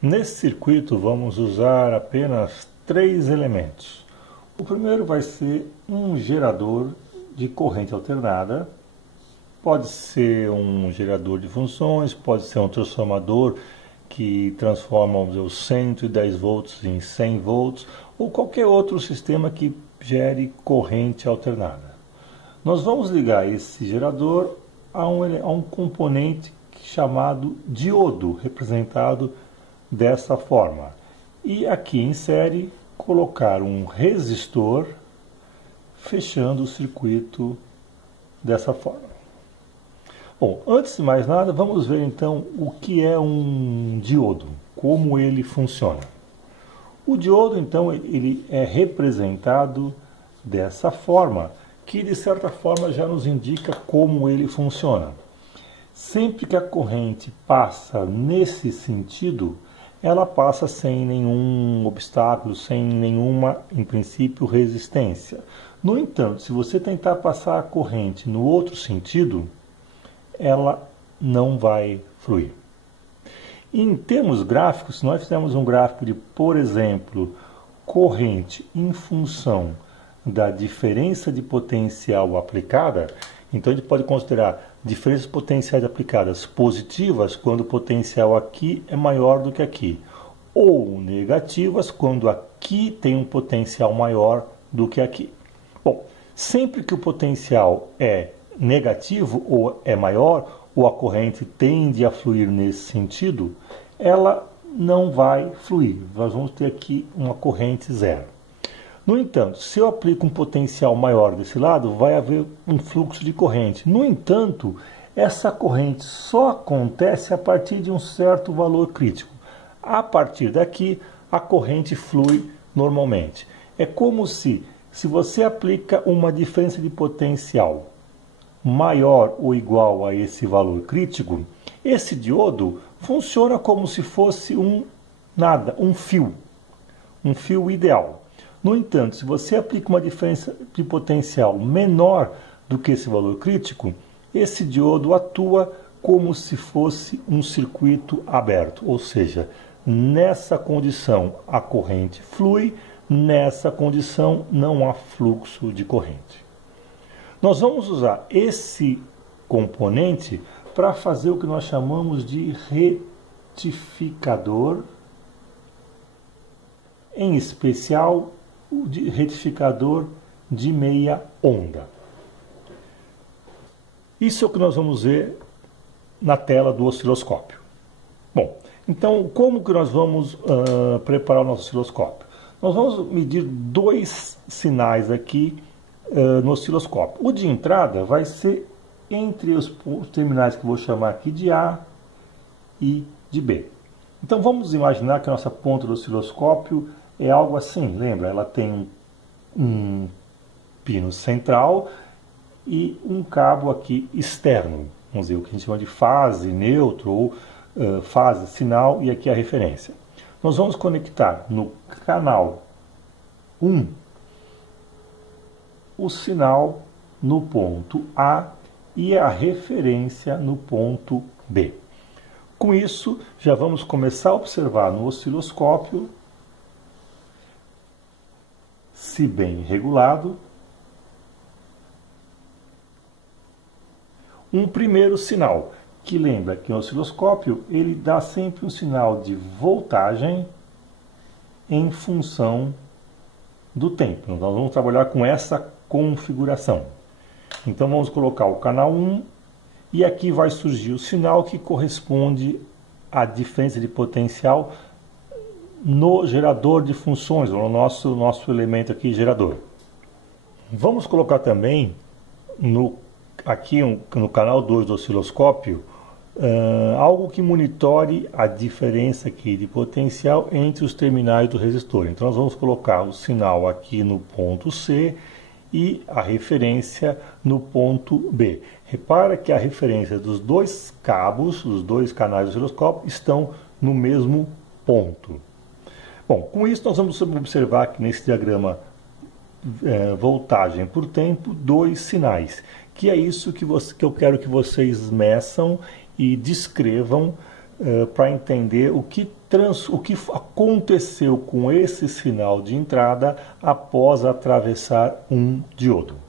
Nesse circuito vamos usar apenas três elementos. O primeiro vai ser um gerador de corrente alternada. Pode ser um gerador de funções, pode ser um transformador que transforma, vamos dizer, os 110 volts em 100 volts, ou qualquer outro sistema que gere corrente alternada. Nós vamos ligar esse gerador a um componente chamado diodo, representado dessa forma. E aqui em série, colocar um resistor, fechando o circuito dessa forma. Bom, antes de mais nada, vamos ver então o que é um diodo, como ele funciona. O diodo, então, ele é representado dessa forma, que de certa forma já nos indica como ele funciona. Sempre que a corrente passa nesse sentido, ela passa sem nenhum obstáculo, sem nenhuma, em princípio, resistência. No entanto, se você tentar passar a corrente no outro sentido, ela não vai fluir. Em termos gráficos, se nós fizermos um gráfico de, por exemplo, corrente em função da diferença de potencial aplicada, então a gente pode considerar diferenças potenciais aplicadas positivas quando o potencial aqui é maior do que aqui, ou negativas quando aqui tem um potencial maior do que aqui. Bom, sempre que o potencial é negativo ou é maior, ou a corrente tende a fluir nesse sentido, ela não vai fluir. Nós vamos ter aqui uma corrente zero. No entanto, se eu aplico um potencial maior desse lado, vai haver um fluxo de corrente. No entanto, essa corrente só acontece a partir de um certo valor crítico. A partir daqui, a corrente flui normalmente. É como se você aplica uma diferença de potencial maior ou igual a esse valor crítico, esse diodo funciona como se fosse um fio ideal. No entanto, se você aplica uma diferença de potencial menor do que esse valor crítico, esse diodo atua como se fosse um circuito aberto, ou seja, nessa condição a corrente flui, nessa condição não há fluxo de corrente. Nós vamos usar esse componente para fazer o que nós chamamos de retificador, em especial o retificador de meia onda. Isso é o que nós vamos ver na tela do osciloscópio. Bom, então como que nós vamos preparar o nosso osciloscópio? Nós vamos medir dois sinais aqui no osciloscópio. O de entrada vai ser entre os terminais que eu vou chamar aqui de A e de B. Então vamos imaginar que a nossa ponta do osciloscópio é algo assim, lembra? Ela tem um pino central e um cabo aqui externo, vamos dizer, o que a gente chama de fase, neutro ou fase, sinal, e aqui a referência. Nós vamos conectar no canal 1 o sinal no ponto A e a referência no ponto B. Com isso, já vamos começar a observar no osciloscópio, se bem regulado, um primeiro sinal, que lembra que o osciloscópio ele dá sempre um sinal de voltagem em função do tempo. Nós vamos trabalhar com essa configuração. Então vamos colocar o canal 1 e aqui vai surgir o sinal que corresponde à diferença de potencial no gerador de funções, ou no nosso elemento aqui, gerador. Vamos colocar também aqui no canal 2 do osciloscópio algo que monitore a diferença aqui de potencial entre os terminais do resistor. Então nós vamos colocar o sinal aqui no ponto C e a referência no ponto B. Repara que a referência dos dois cabos, os dois canais do osciloscópio, estão no mesmo ponto. Bom, com isso nós vamos observar aqui nesse diagrama voltagem por tempo, dois sinais, que é isso que eu quero que vocês meçam e descrevam para entender o que aconteceu com esse sinal de entrada após atravessar um diodo.